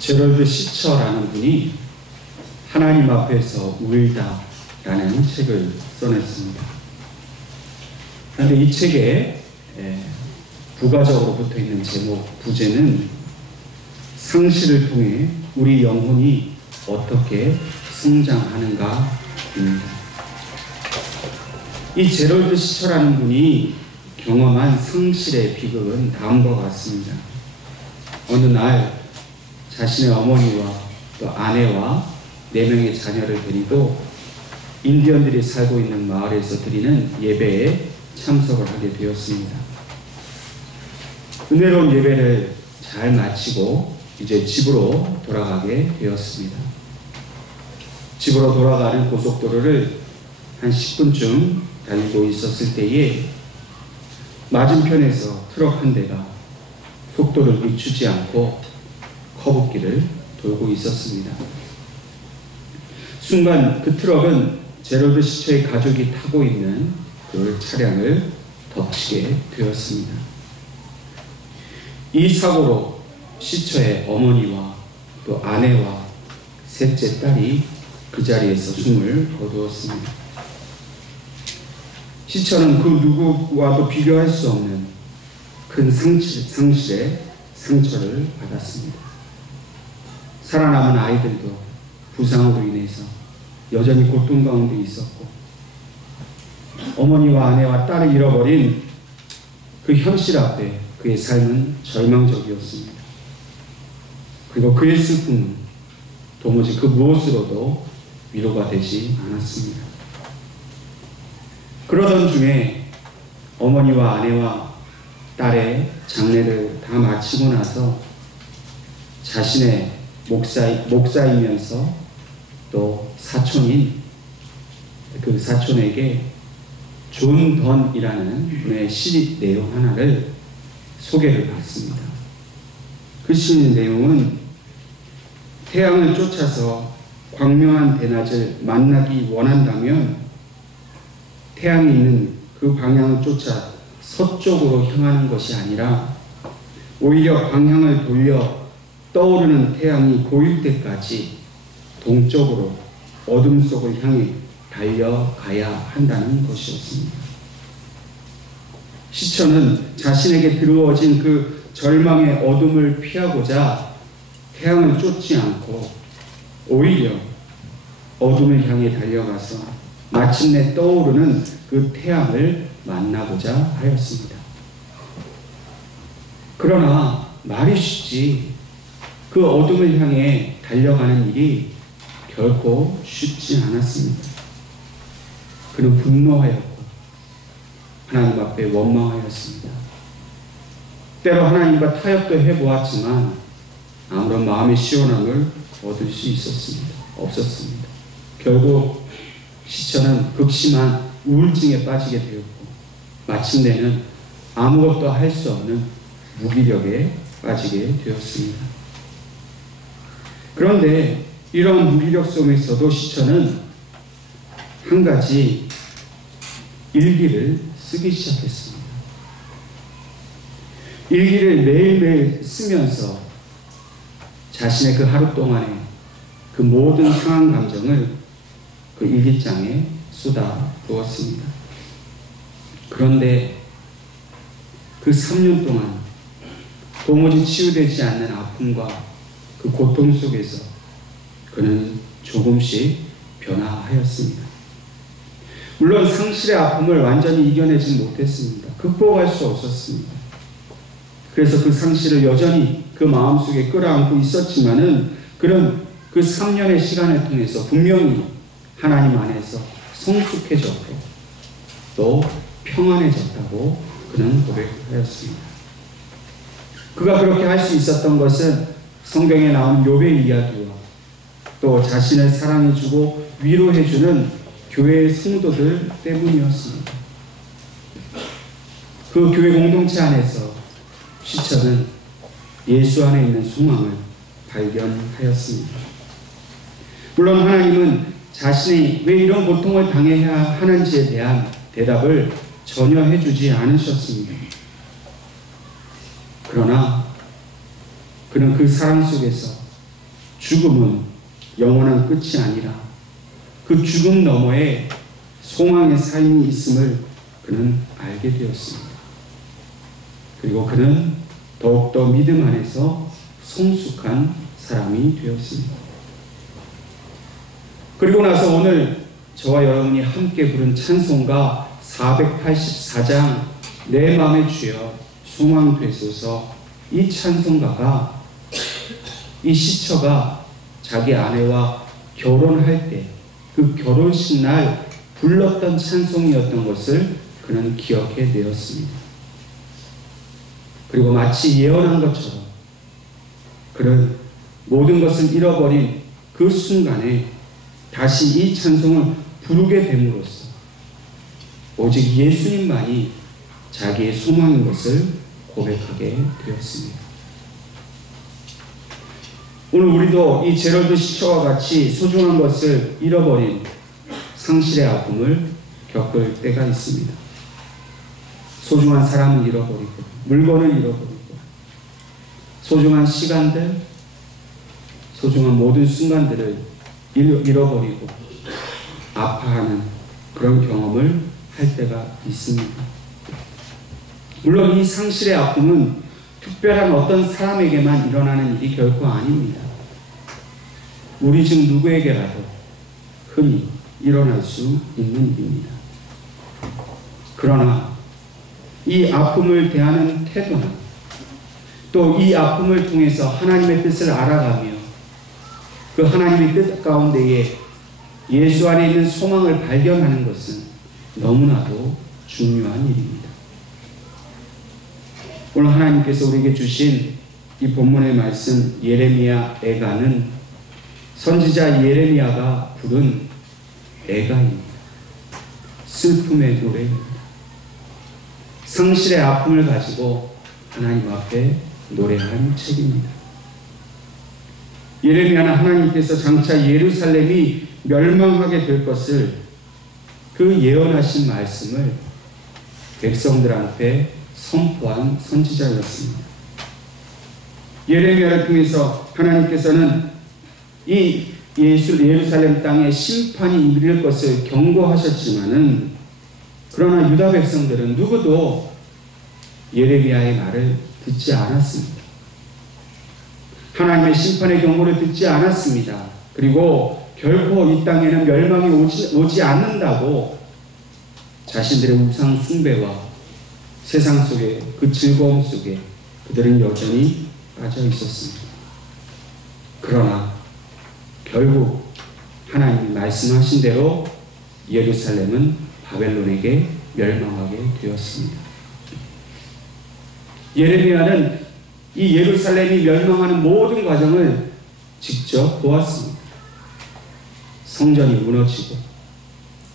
제럴드 시처라는 분이 하나님 앞에서 울다라는 책을 써냈습니다. 그런데 이 책에 부가적으로 붙어있는 제목, 부제는 상실을 통해 우리 영혼이 어떻게 성장하는가입니다. 이 제럴드 시처라는 분이 경험한 상실의 비극은 다음과 같습니다. 어느 날 자신의 어머니와 또 아내와 4명의 자녀를 데리고 인디언들이 살고 있는 마을에서 드리는 예배에 참석을 하게 되었습니다. 은혜로운 예배를 잘 마치고 이제 집으로 돌아가게 되었습니다. 집으로 돌아가는 고속도로를 한 10분쯤 달리고 있었을 때에 맞은편에서 트럭 한 대가 속도를 늦추지 않고 커브길을 돌고 있었습니다. 순간 그 트럭은 제럴드 시처의 가족이 타고 있는 그 차량을 덮치게 되었습니다. 이 사고로 시처의 어머니와 또 아내와 셋째 딸이 그 자리에서 숨을 거두었습니다. 시처는 그 누구와도 비교할 수 없는 큰 상실의 상처를 받았습니다. 살아남은 아이들도 부상으로 인해서 여전히 고통 가운데 있었고, 어머니와 아내와 딸을 잃어버린 그 현실 앞에 그의 삶은 절망적이었습니다. 그리고 그의 슬픔은 도무지 그 무엇으로도 위로가 되지 않았습니다. 그러던 중에 어머니와 아내와 딸의 장례를 다 마치고 나서 자신의 목사이면서 또 사촌인 그 사촌에게 존 던이라는 분의 시 내용 하나를 소개를 받습니다. 그 시 내용은 태양을 쫓아서 광명한 대낮을 만나기 원한다면 태양이 있는 그 방향을 쫓아 서쪽으로 향하는 것이 아니라 오히려 방향을 돌려 떠오르는 태양이 보일 때까지 동쪽으로 어둠 속을 향해 달려가야 한다는 것이었습니다. 시처는 자신에게 드루어진 그 절망의 어둠을 피하고자 태양을 쫓지 않고 오히려 어둠을 향해 달려가서 마침내 떠오르는 그 태양을 만나고자 하였습니다. 그러나 말이 쉽지 그 어둠을 향해 달려가는 일이 결코 쉽지 않았습니다. 그는 분노하였고 하나님 앞에 원망하였습니다. 때로 하나님과 타협도 해보았지만 아무런 마음의 시원함을 얻을 수 없었습니다. 결국 시처는 극심한 우울증에 빠지게 되었고 마침내는 아무것도 할 수 없는 무기력에 빠지게 되었습니다. 그런데 이런 무기력 속에서도 시처는 한 가지 일기를 쓰기 시작했습니다. 일기를 매일매일 쓰면서 자신의 그 하루 동안의 그 모든 상한 감정을 그 일기장에 쏟아 부었습니다. 그런데 그 3년 동안 도무지 치유되지 않는 아픔과 그 고통 속에서 그는 조금씩 변화하였습니다. 물론 상실의 아픔을 완전히 이겨내지 못했습니다. 극복할 수 없었습니다. 그래서 그 상실을 여전히 그 마음속에 끌어안고 있었지만은 그는 그 3년의 시간을 통해서 분명히 하나님 안에서 성숙해졌고 또 평안해졌다고 그는 고백하였습니다. 그가 그렇게 할 수 있었던 것은 성경에 나온 욥의 이야기와 또 자신을 사랑해주고 위로해주는 교회의 성도들 때문이었습니다. 그 교회 공동체 안에서 시처는 예수 안에 있는 소망을 발견하였습니다. 물론 하나님은 자신이 왜 이런 고통을 당해야 하는지에 대한 대답을 전혀 해주지 않으셨습니다. 그러나 그는 그 사랑 속에서 죽음은 영원한 끝이 아니라 그 죽음 너머에 소망의 삶이 있음을 그는 알게 되었습니다. 그리고 그는 더욱더 믿음 안에서 성숙한 사람이 되었습니다. 그리고 나서 오늘 저와 여러분이 함께 부른 찬송가 484장 내 맘의 주여 소망 되소서, 이 찬송가가, 이 시처가 자기 아내와 결혼할 때 그 결혼식 날 불렀던 찬송이었던 것을 그는 기억해 내었습니다. 그리고 마치 예언한 것처럼 그는 모든 것을 잃어버린 그 순간에 다시 이 찬송을 부르게 됨으로써 오직 예수님만이 자기의 소망인 것을 고백하게 되었습니다. 오늘 우리도 이 제럴드 시처와 같이 소중한 것을 잃어버린 상실의 아픔을 겪을 때가 있습니다. 소중한 사람을 잃어버리고, 물건을 잃어버리고, 소중한 시간들, 소중한 모든 순간들을 잃어버리고 아파하는 그런 경험을 할 때가 있습니다. 물론 이 상실의 아픔은 특별한 어떤 사람에게만 일어나는 일이 결코 아닙니다. 우리 중 누구에게라도 흔히 일어날 수 있는 일입니다. 그러나 이 아픔을 대하는 태도는 또 이 아픔을 통해서 하나님의 뜻을 알아가며 그 하나님의 뜻 가운데에 예수 안에 있는 소망을 발견하는 것은 너무나도 중요한 일입니다. 오늘 하나님께서 우리에게 주신 이 본문의 말씀 예레미야 애가는 선지자 예레미야가 부른 애가입니다. 슬픔의 노래입니다. 상실의 아픔을 가지고 하나님 앞에 노래한 책입니다. 예레미야는 하나님께서 장차 예루살렘이 멸망하게 될 것을 그 예언하신 말씀을 백성들한테 선포한 선지자였습니다. 예레미야를 통해서 하나님께서는 이 예루살렘 땅에 심판이 이를 것을 경고하셨지만은 그러나 유다 백성들은 누구도 예레미야의 말을 듣지 않았습니다. 하나님의 심판의 경고를 듣지 않았습니다. 그리고 결코 이 땅에는 멸망이 오지 않는다고 자신들의 우상 숭배와 세상 속에 그 즐거움 속에 그들은 여전히 빠져 있었습니다. 그러나 결국 하나님이 말씀하신 대로 예루살렘은 바벨론에게 멸망하게 되었습니다. 예레미야는 이 예루살렘이 멸망하는 모든 과정을 직접 보았습니다. 성전이 무너지고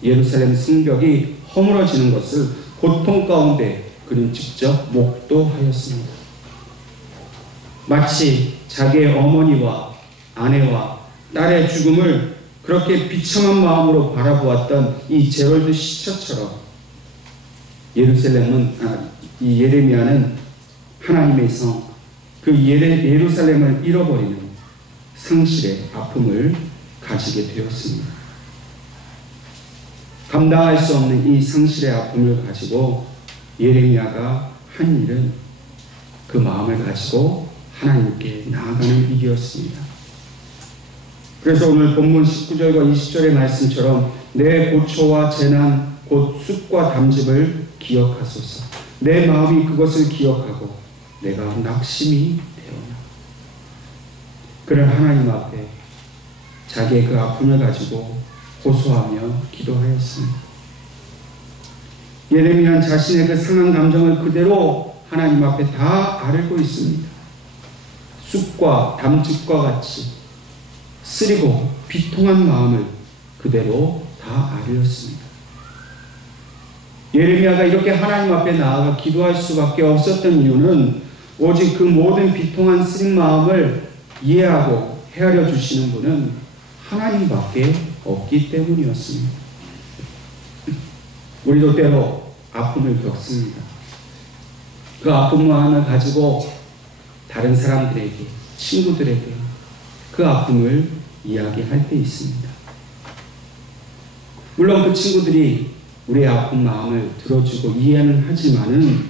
예루살렘 성벽이 허물어지는 것을 고통 가운데 그는 직접 목도하였습니다. 마치 자기의 어머니와 아내와 딸의 죽음을 그렇게 비참한 마음으로 바라보았던 이 제럴드 시처처럼 이 예레미야는 하나님의 성, 그 예루살렘을 잃어버리는 상실의 아픔을 가지게 되었습니다. 감당할 수 없는 이 상실의 아픔을 가지고 예레미야가 한 일은 그 마음을 가지고 하나님께 나아가는 일이었습니다. 그래서 오늘 본문 19절과 20절의 말씀처럼 내 고초와 재난 곧 쑥과 담즙을 기억하소서. 내 마음이 그것을 기억하고 내가 낙심이 되오나. 그는 하나님 앞에 자기의 그 아픔을 가지고 호소하며 기도하였습니다. 예레미야는 자신의 그 상한 감정을 그대로 하나님 앞에 다 알고 있습니다. 쑥과 담즙과 같이 쓰리고 비통한 마음을 그대로 다 알렸습니다. 예레미야가 이렇게 하나님 앞에 나아가 기도할 수밖에 없었던 이유는 오직 그 모든 비통한 쓰린 마음을 이해하고 헤아려 주시는 분은 하나님밖에 없기 때문이었습니다. 우리도 때로 아픔을 겪습니다. 그 아픈 마음을 가지고 다른 사람들에게, 친구들에게, 그 아픔을 이야기할 때 있습니다. 물론 그 친구들이 우리의 아픈 마음을 들어주고 이해는 하지만은,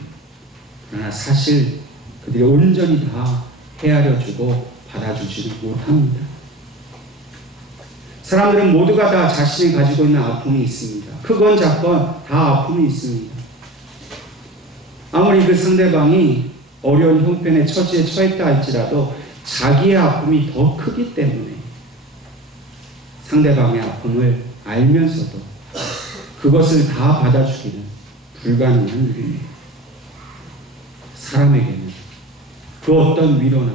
그러나 사실 그들이 온전히 다 헤아려주고 받아주지는 못합니다. 사람들은 모두가 다 자신이 가지고 있는 아픔이 있습니다. 크건 작건 다 아픔이 있습니다. 아무리 그 상대방이 어려운 형편의 처지에 처했다 할지라도 자기의 아픔이 더 크기 때문에 상대방의 아픔을 알면서도 그것을 다 받아주기는 불가능한 일입니다. 사람에게는 그 어떤 위로나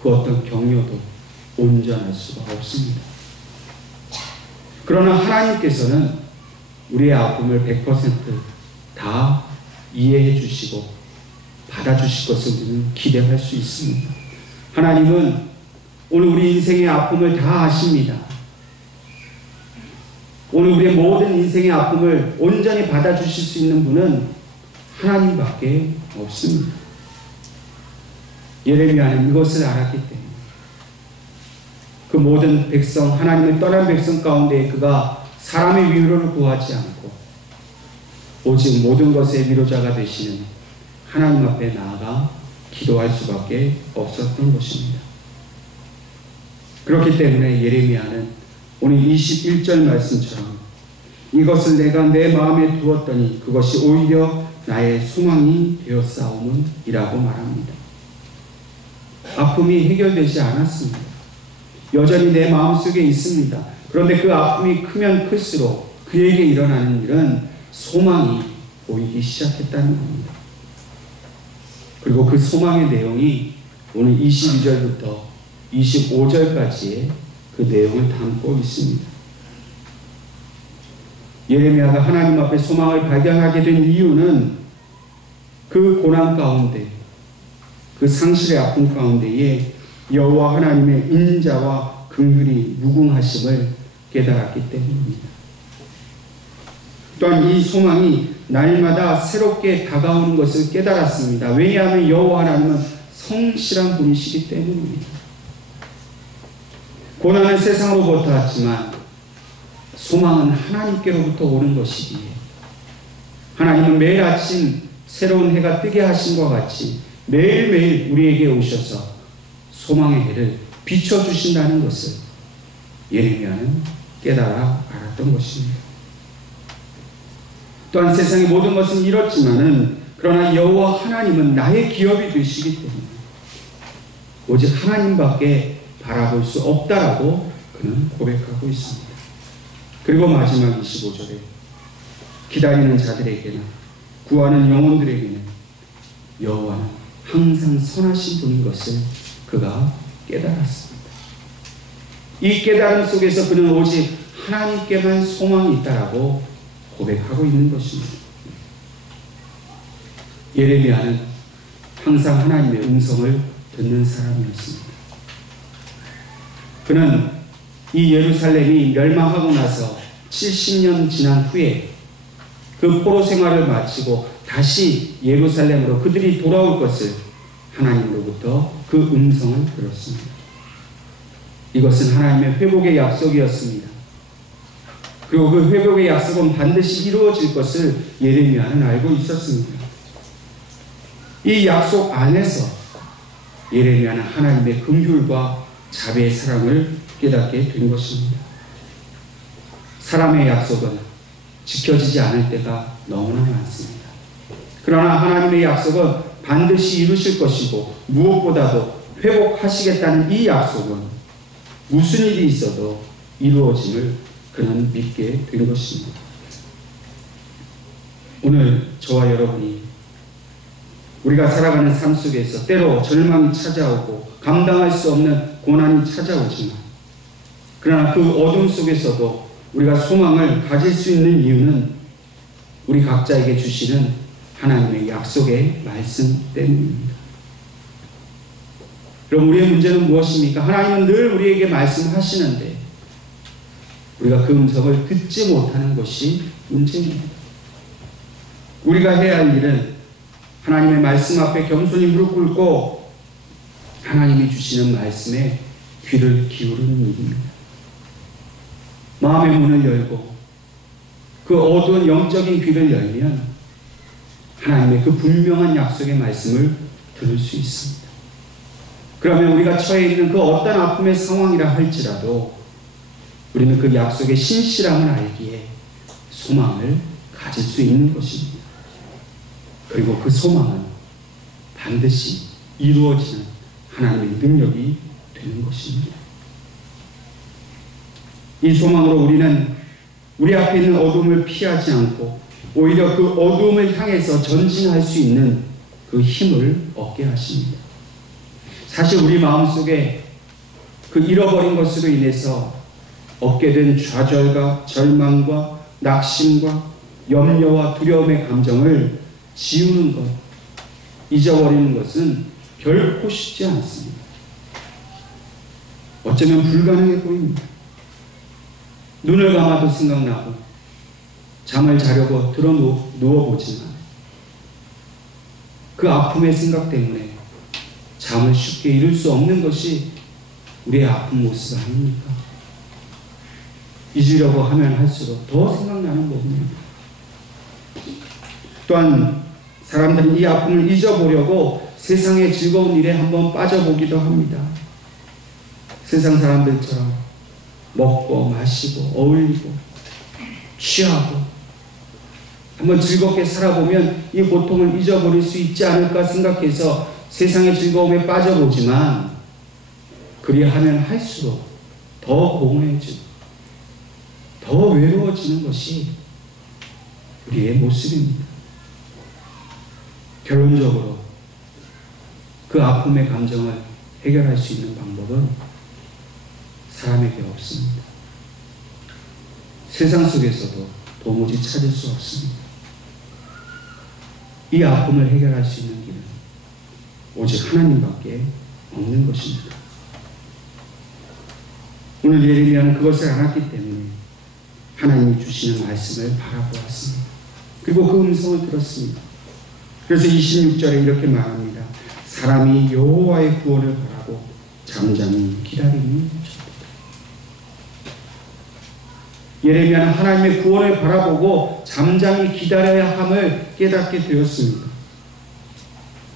그 어떤 격려도 온전할 수가 없습니다. 그러나 하나님께서는 우리의 아픔을 100% 다 이해해 주시고 받아주실 것을 우리는 기대할 수 있습니다. 하나님은 오늘 우리 인생의 아픔을 다 아십니다. 오늘 우리의 모든 인생의 아픔을 온전히 받아주실 수 있는 분은 하나님밖에 없습니다. 예레미야는 이것을 알았기 때문에 그 모든 백성, 하나님을 떠난 백성 가운데 그가 사람의 위로를 구하지 않고 오직 모든 것의 위로자가 되시는 하나님 앞에 나아가 기도할 수밖에 없었던 것입니다. 그렇기 때문에 예레미야는 오늘 21절 말씀처럼 이것을 내가 내 마음에 두었더니 그것이 오히려 나의 소망이 되었사오는 이라고 말합니다. 아픔이 해결되지 않았습니다. 여전히 내 마음속에 있습니다. 그런데 그 아픔이 크면 클수록 그에게 일어나는 일은 소망이 보이기 시작했다는 겁니다. 그리고 그 소망의 내용이 오늘 22절부터 25절까지의 그 내용을 담고 있습니다. 예레미야가 하나님 앞에 소망을 발견하게 된 이유는 그 고난 가운데, 그 상실의 아픔 가운데에 여호와 하나님의 인자와 긍휼이 무궁하심을 깨달았기 때문입니다. 또한 이 소망이 날마다 새롭게 다가오는 것을 깨달았습니다. 왜냐하면 여호와 하나님은 성실한 분이시기 때문입니다. 고난은 세상으로부터 왔지만 소망은 하나님께로부터 오는 것이기에 하나님은 매일 아침 새로운 해가 뜨게 하신 것 같이 매일매일 우리에게 오셔서 소망의 해를 비춰주신다는 것을 예레미야는 깨달아 알았던 것입니다. 또한 세상의 모든 것은 이렇지만은 그러나 여호와 하나님은 나의 기업이 되시기 때문에 오직 하나님밖에 바라볼 수 없다라고 그는 고백하고 있습니다. 그리고 마지막 25절에 기다리는 자들에게나 구하는 영혼들에게는 여호와는 항상 선하신 분인 것을 그가 깨달았습니다. 이 깨달음 속에서 그는 오직 하나님께만 소망이 있다라고 고백하고 있는 것입니다. 예레미야는 항상 하나님의 음성을 듣는 사람이었습니다. 그는 이 예루살렘이 멸망하고 나서 70년 지난 후에 그 포로 생활을 마치고 다시 예루살렘으로 그들이 돌아올 것을 하나님으로부터 그 음성을 들었습니다. 이것은 하나님의 회복의 약속이었습니다. 그리고 그 회복의 약속은 반드시 이루어질 것을 예레미야는 알고 있었습니다. 이 약속 안에서 예레미야는 하나님의 긍휼과 자비의 사랑을 깨닫게 된 것입니다. 사람의 약속은 지켜지지 않을 때가 너무나 많습니다. 그러나 하나님의 약속은 반드시 이루실 것이고 무엇보다도 회복하시겠다는 이 약속은 무슨 일이 있어도 이루어짐을 그는 믿게 된 것입니다. 오늘 저와 여러분이 우리가 살아가는 삶 속에서 때로 절망이 찾아오고 감당할 수 없는 고난이 찾아오지만 그러나 그 어둠 속에서도 우리가 소망을 가질 수 있는 이유는 우리 각자에게 주시는 하나님의 약속의 말씀 때문입니다. 그럼 우리의 문제는 무엇입니까? 하나님은 늘 우리에게 말씀하시는데 우리가 그 음성을 듣지 못하는 것이 문제입니다. 우리가 해야 할 일은 하나님의 말씀 앞에 겸손히 무릎 꿇고 하나님이 주시는 말씀에 귀를 기울이는 일입니다. 마음의 문을 열고 그 어두운 영적인 귀를 열면 하나님의 그 분명한 약속의 말씀을 들을 수 있습니다. 그러면 우리가 처해 있는 그 어떤 아픔의 상황이라 할지라도 우리는 그 약속의 신실함을 알기에 소망을 가질 수 있는 것입니다. 그리고 그 소망은 반드시 이루어지는 하나님의 능력이 되는 것입니다. 이 소망으로 우리는 우리 앞에 있는 어둠을 피하지 않고 오히려 그 어둠을 향해서 전진할 수 있는 그 힘을 얻게 하십니다. 사실 우리 마음속에 그 잃어버린 것으로 인해서 얻게 된 좌절과 절망과 낙심과 염려와 두려움의 감정을 지우는 것, 잊어버리는 것은 결코 쉽지 않습니다. 어쩌면 불가능해 보입니다. 눈을 감아도 생각나고 잠을 자려고 들어 누워보지만 그 아픔의 생각 때문에 잠을 쉽게 이룰 수 없는 것이 우리의 아픈 모습 아닙니까? 잊으려고 하면 할수록 더 생각나는 부분입니다. 또한 사람들은 이 아픔을 잊어보려고 세상의 즐거운 일에 한번 빠져보기도 합니다. 세상 사람들처럼 먹고 마시고 어울리고 취하고 한번 즐겁게 살아보면 이 고통을 잊어버릴 수 있지 않을까 생각해서 세상의 즐거움에 빠져보지만 그리하면 할수록 더 공허해지고 더 외로워지는 것이 우리의 모습입니다. 결론적으로 그 아픔의 감정을 해결할 수 있는 방법은 사람에게 없습니다. 세상 속에서도 도무지 찾을 수 없습니다. 이 아픔을 해결할 수 있는 길은 오직 하나님밖에 없는 것입니다. 오늘 예레미야는 그것을 알았기 때문에 하나님이 주시는 말씀을 바라보았습니다. 그리고 그 음성을 들었습니다. 그래서 26절에 이렇게 말합니다. 사람이 여호와의 구원을 바라고 잠잠히 기다리니 예레미야는 하나님의 구원을 바라보고 잠잠히 기다려야 함을 깨닫게 되었습니다.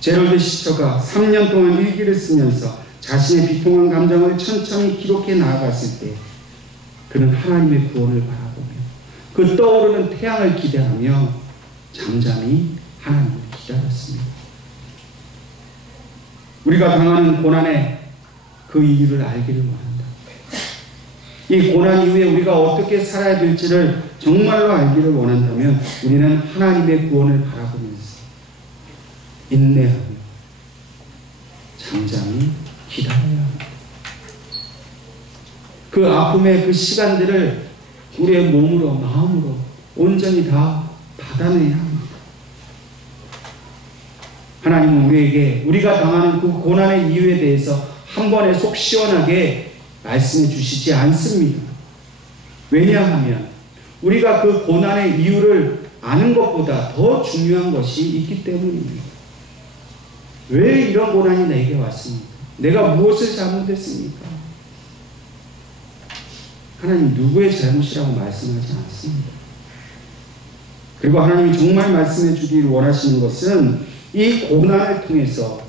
제럴드 시처가 3년 동안 일기를 쓰면서 자신의 비통한 감정을 천천히 기록해 나아갔을 때 그는 하나님의 구원을 바라보며 그 떠오르는 태양을 기대하며 잠잠히 하나님을 기다렸습니다. 우리가 당하는 고난의 그 이유를 알기를 원합니다. 이 고난 이후에 우리가 어떻게 살아야 될지를 정말로 알기를 원한다면 우리는 하나님의 구원을 바라보면서 인내하며 잠잠히 기다려야 합니다. 그 아픔의 그 시간들을 우리의 몸으로 마음으로 온전히 다 받아내야 합니다. 하나님은 우리에게 우리가 당하는 그 고난의 이유에 대해서 한 번에 속 시원하게 말씀해 주시지 않습니다. 왜냐하면 우리가 그 고난의 이유를 아는 것보다 더 중요한 것이 있기 때문입니다. 왜 이런 고난이 내게 왔습니까? 내가 무엇을 잘못했습니까? 하나님 누구의 잘못이라고 말씀하지 않습니다. 그리고 하나님이 정말 말씀해 주기를 원하시는 것은 이 고난을 통해서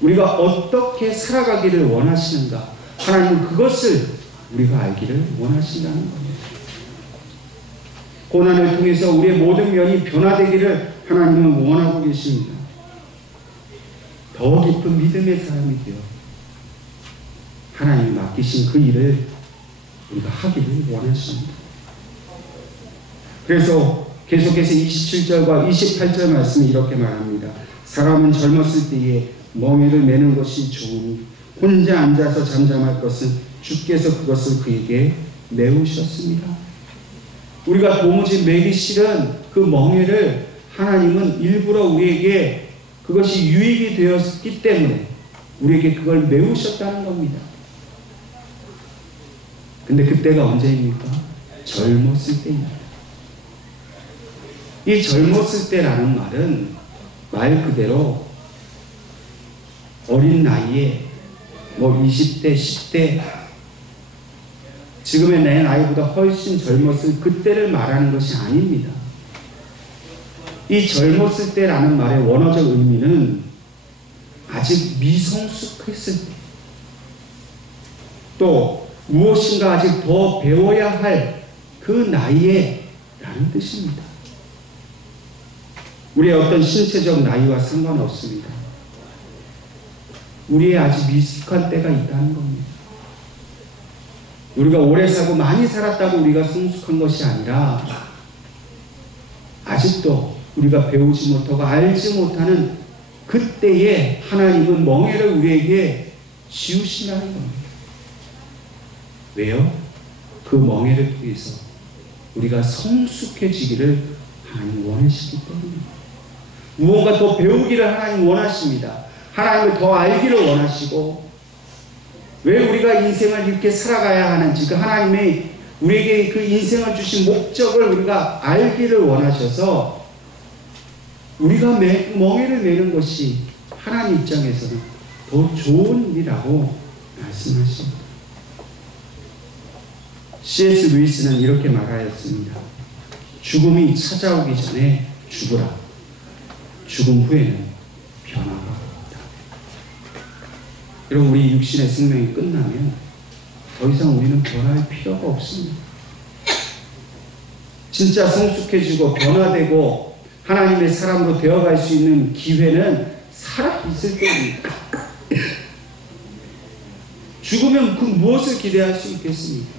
우리가 어떻게 살아가기를 원하시는가, 하나님은 그것을 우리가 알기를 원하신다는 겁니다. 고난을 통해서 우리의 모든 면이 변화되기를 하나님은 원하고 계십니다. 더 깊은 믿음의 사람이 되어 하나님이 맡기신 그 일을 우리가 하기를 원하십니다. 그래서 계속해서 27절과 28절 말씀이 이렇게 말합니다. 사람은 젊었을 때에 멍에를 매는 것이 좋으니 혼자 앉아서 잠잠할 것은 주께서 그것을 그에게 메우셨습니다. 우리가 도무지 매기 싫은 그 멍에를 하나님은 일부러 우리에게 그것이 유익이 되었기 때문에 우리에게 그걸 메우셨다는 겁니다. 근데 그때가 언제입니까? 젊었을 때입니다. 이 젊었을 때라는 말은 말 그대로 어린 나이에 뭐 20대, 10대, 지금의 내 나이보다 훨씬 젊었을 그때를 말하는 것이 아닙니다. 이 젊었을 때라는 말의 원어적 의미는 아직 미성숙했을 때, 또 무엇인가 아직 더 배워야 할 그 나이에 라는 뜻입니다. 우리의 어떤 신체적 나이와 상관없습니다. 우리의 아직 미숙한 때가 있다는 겁니다. 우리가 오래 살고 많이 살았다고 우리가 성숙한 것이 아니라 아직도 우리가 배우지 못하고 알지 못하는 그때에 하나님은 멍에를 우리에게 지우신다는 겁니다. 왜요? 그 멍에를 통해서 우리가 성숙해지기를 하나님 원하시기 때문입니다. 무언가 더 배우기를 하나님 원하십니다. 하나님을 더 알기를 원하시고, 왜 우리가 인생을 이렇게 살아가야 하는지, 그 하나님의 우리에게 그 인생을 주신 목적을 우리가 알기를 원하셔서 우리가 멍에를 매는 것이 하나님 입장에서는 더 좋은 일이라고 말씀하십니다. C.S. 루이스는 이렇게 말하였습니다. 죽음이 찾아오기 전에 죽으라. 죽음 후에는 변화가 없다. 여러분, 우리 육신의 생명이 끝나면 더 이상 우리는 변화할 필요가 없습니다. 진짜 성숙해지고 변화되고 하나님의 사람으로 되어갈 수 있는 기회는 살아있을 때입니다. 죽으면 그 무엇을 기대할 수 있겠습니까?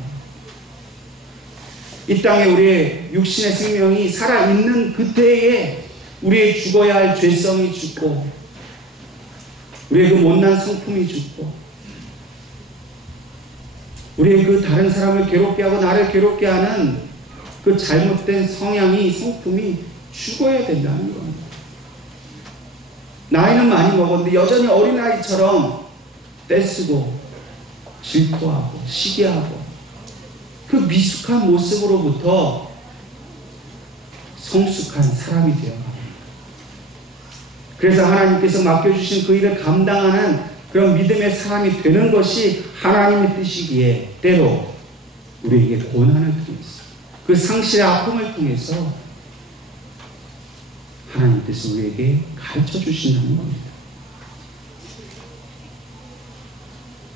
이 땅에 우리의 육신의 생명이 살아있는 그때에 우리의 죽어야 할 죄성이 죽고, 우리의 그 못난 성품이 죽고, 우리의 그 다른 사람을 괴롭게 하고 나를 괴롭게 하는 그 잘못된 성향이, 성품이 죽어야 된다는 겁니다. 나이는 많이 먹었는데 여전히 어린아이처럼 떼쓰고 질투하고 시기하고 그 미숙한 모습으로부터 성숙한 사람이 되어갑니다. 그래서 하나님께서 맡겨주신 그 일을 감당하는 그런 믿음의 사람이 되는 것이 하나님의 뜻이기에 때로 우리에게 고난을 통해서, 그 상실의 아픔을 통해서 하나님 뜻을 우리에게 가르쳐 주신다는 겁니다.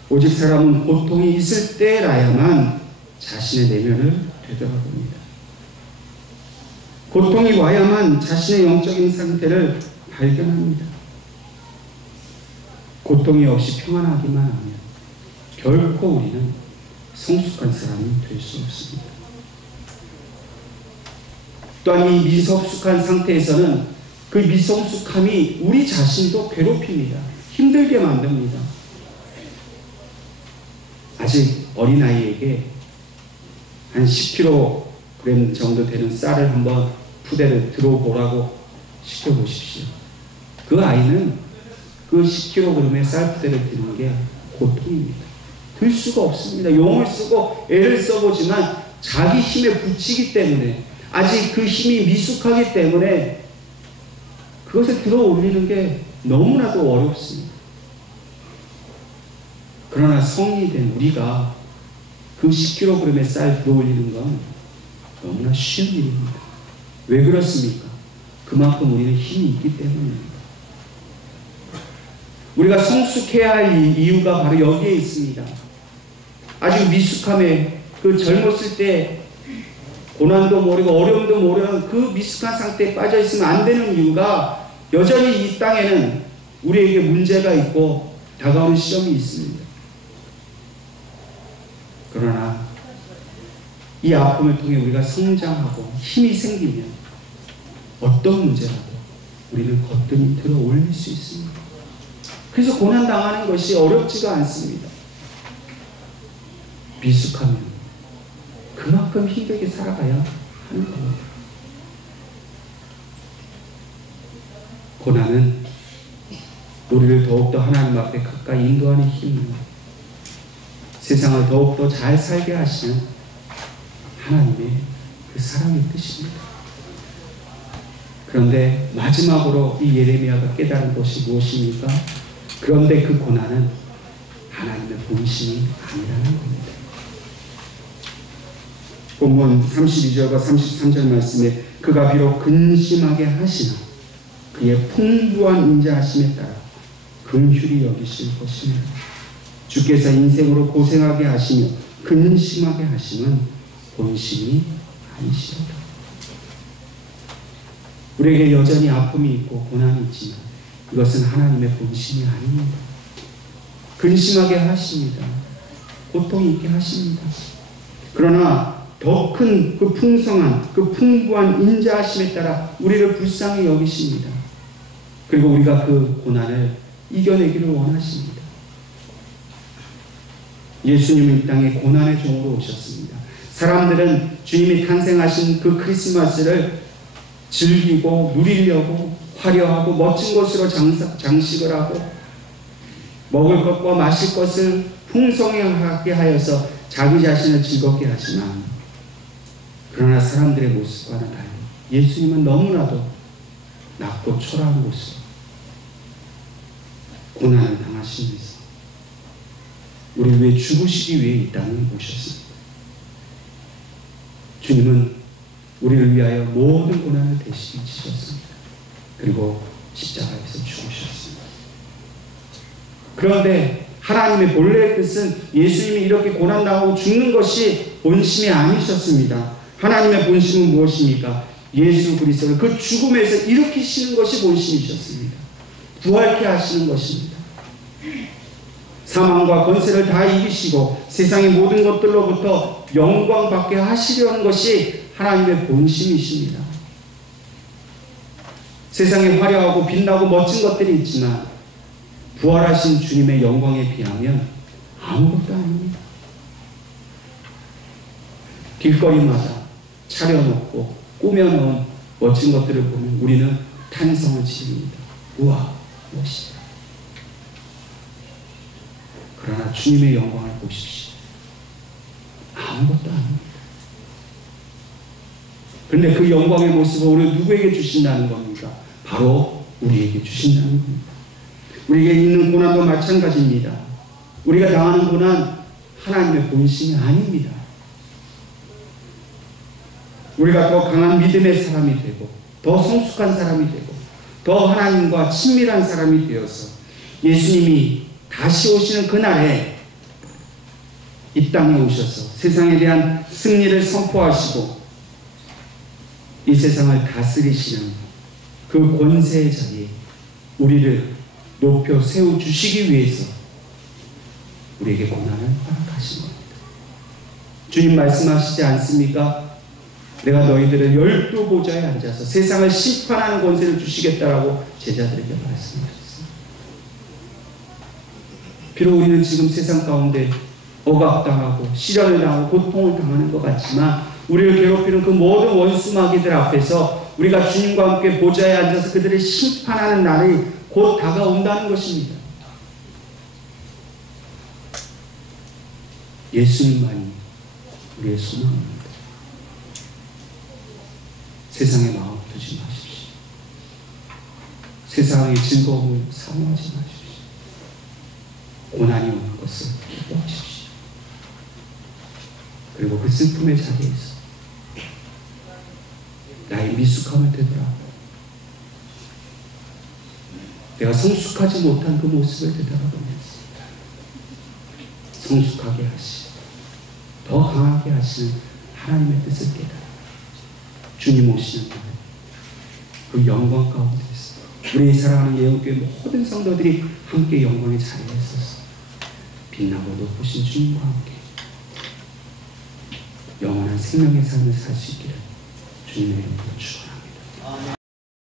오직 사람은 고통이 있을 때라야만 자신의 내면을 되돌아봅니다. 고통이 와야만 자신의 영적인 상태를 발견합니다. 고통이 없이 평안하기만 하면 결코 우리는 성숙한 사람이 될 수 없습니다. 또한 이 미성숙한 상태에서는 그 미성숙함이 우리 자신도 괴롭힙니다. 힘들게 만듭니다. 아직 어린아이에게 한 10kg 정도 되는 쌀을 한번 푸대를 들어보라고 시켜보십시오. 그 아이는 그 10kg의 쌀 푸대를 드는 게 고통입니다. 들 수가 없습니다. 용을 쓰고 애를 써보지만 자기 힘에 부치기 때문에, 아직 그 힘이 미숙하기 때문에 그것을 들어 올리는 게 너무나도 어렵습니다. 그러나 성인이 된 우리가 그 10kg의 쌀 들어 올리는 건 너무나 쉬운 일입니다. 왜 그렇습니까? 그만큼 우리는 힘이 있기 때문입니다. 우리가 성숙해야 할 이유가 바로 여기에 있습니다. 아직 미숙함에, 그 젊었을 때 고난도 모르고 어려움도 모르는 그 미숙한 상태에 빠져 있으면 안 되는 이유가, 여전히 이 땅에는 우리에게 문제가 있고 다가오는 시험이 있습니다. 그러나 이 아픔을 통해 우리가 성장하고 힘이 생기면 어떤 문제라도 우리는 거뜬히 들어 올릴 수 있습니다. 그래서 고난당하는 것이 어렵지가 않습니다. 미숙하면 그만큼 힘들게 살아가야 하는 겁니다. 고난은 우리를 더욱더 하나님 앞에 가까이 인도하는 힘입니다. 세상을 더욱더 잘 살게 하시는 하나님의 그 사랑의 뜻입니다. 그런데 마지막으로 이 예레미야가 깨달은 것이 무엇입니까? 그런데 그 고난은 하나님의 본심이 아니라는 겁니다. 본문 32절과 33절 말씀에 그가 비록 근심하게 하시나 그의 풍부한 인자하심에 따라 긍휼히 여기실 것이며 주께서 인생으로 고생하게 하시며 근심하게 하심은 본심이 아니시로다. 우리에게 여전히 아픔이 있고 고난이 있지만 이것은 하나님의 본심이 아닙니다. 근심하게 하십니다. 고통이 있게 하십니다. 그러나 더 큰 그 풍성한 그 풍부한 인자하심에 따라 우리를 불쌍히 여기십니다. 그리고 우리가 그 고난을 이겨내기를 원하십니다. 예수님은 이 땅에 고난의 종으로 오셨습니다. 사람들은 주님이 탄생하신 그 크리스마스를 즐기고 누리려고 화려하고 멋진 것으로 장식을 하고 먹을 것과 마실 것을 풍성하게 하여서 자기 자신을 즐겁게 하지만 그러나 사람들의 모습과는 달리 예수님은 너무나도 낮고 초라한 모습 고난을 당하시면서 우리 위해 죽으시기 위해 이 땅에 오셨습니다. 주님은 우리를 위하여 모든 고난을 대신 지셨습니다. 그리고 십자가에서 죽으셨습니다. 그런데 하나님의 본래의 뜻은 예수님이 이렇게 고난당하고 죽는 것이 본심이 아니셨습니다. 하나님의 본심은 무엇입니까? 예수 그리스도를 그 죽음에서 일으키시는 것이 본심이셨습니다. 부활케 하시는 것입니다. 사망과 권세를 다 이기시고 세상의 모든 것들로부터 영광받게 하시려는 것이 하나님의 본심이십니다. 세상에 화려하고 빛나고 멋진 것들이 있지만 부활하신 주님의 영광에 비하면 아무것도 아닙니다. 길거리마다 차려놓고 꾸며놓은 멋진 것들을 보면 우리는 탄성을 지릅니다. 우와, 멋있다. 그러나 주님의 영광을 보십시오. 아무것도 아닙니다. 그런데 그 영광의 모습을 오늘 누구에게 주신다는 겁니까? 바로 우리에게 주신다는 겁니다. 우리에게 있는 고난도 마찬가지입니다. 우리가 당하는 고난 하나님의 본심이 아닙니다. 우리가 더 강한 믿음의 사람이 되고 더 성숙한 사람이 되고 더 하나님과 친밀한 사람이 되어서 예수님이 다시 오시는 그날에 이 땅에 오셔서 세상에 대한 승리를 선포하시고 이 세상을 다스리시는 그 권세의 자리에 우리를 높여 세워주시기 위해서 우리에게 고난을 허락하신 겁니다. 주님 말씀하시지 않습니까? 내가 너희들을 12보좌에 앉아서 세상을 심판하는 권세를 주시겠다라고 제자들에게 말씀하셨습니다. 비록 우리는 지금 세상 가운데 억압당하고 시련을 당하고 고통을 당하는 것 같지만 우리를 괴롭히는 그 모든 원수마귀들 앞에서 우리가 주님과 함께 보좌에 앉아서 그들을 심판하는 날이 곧 다가온다는 것입니다. 예수님만이 우리의 소망입니다. 세상에 마음 두지 마십시오. 세상의 즐거움을 사모하지 마십시오. 고난이 오는 것을 기뻐하십시오. 그리고 그 슬픔의 자리에서 나의 미숙함을 되돌아보고 내가 성숙하지 못한 그 모습을 되돌아보면서 성숙하게 하시고 더 강하게 하시는 하나님의 뜻을 깨달아 주님 오시는 날 그 영광 가운데서 우리 사랑하는 예언교회 모든 성도들이 함께 영광의 자리에 서서 빛나고 높으신 주님과 함께 영원한 생명의 삶을 살 수 있기를 주님의 이름으로 축원합니다.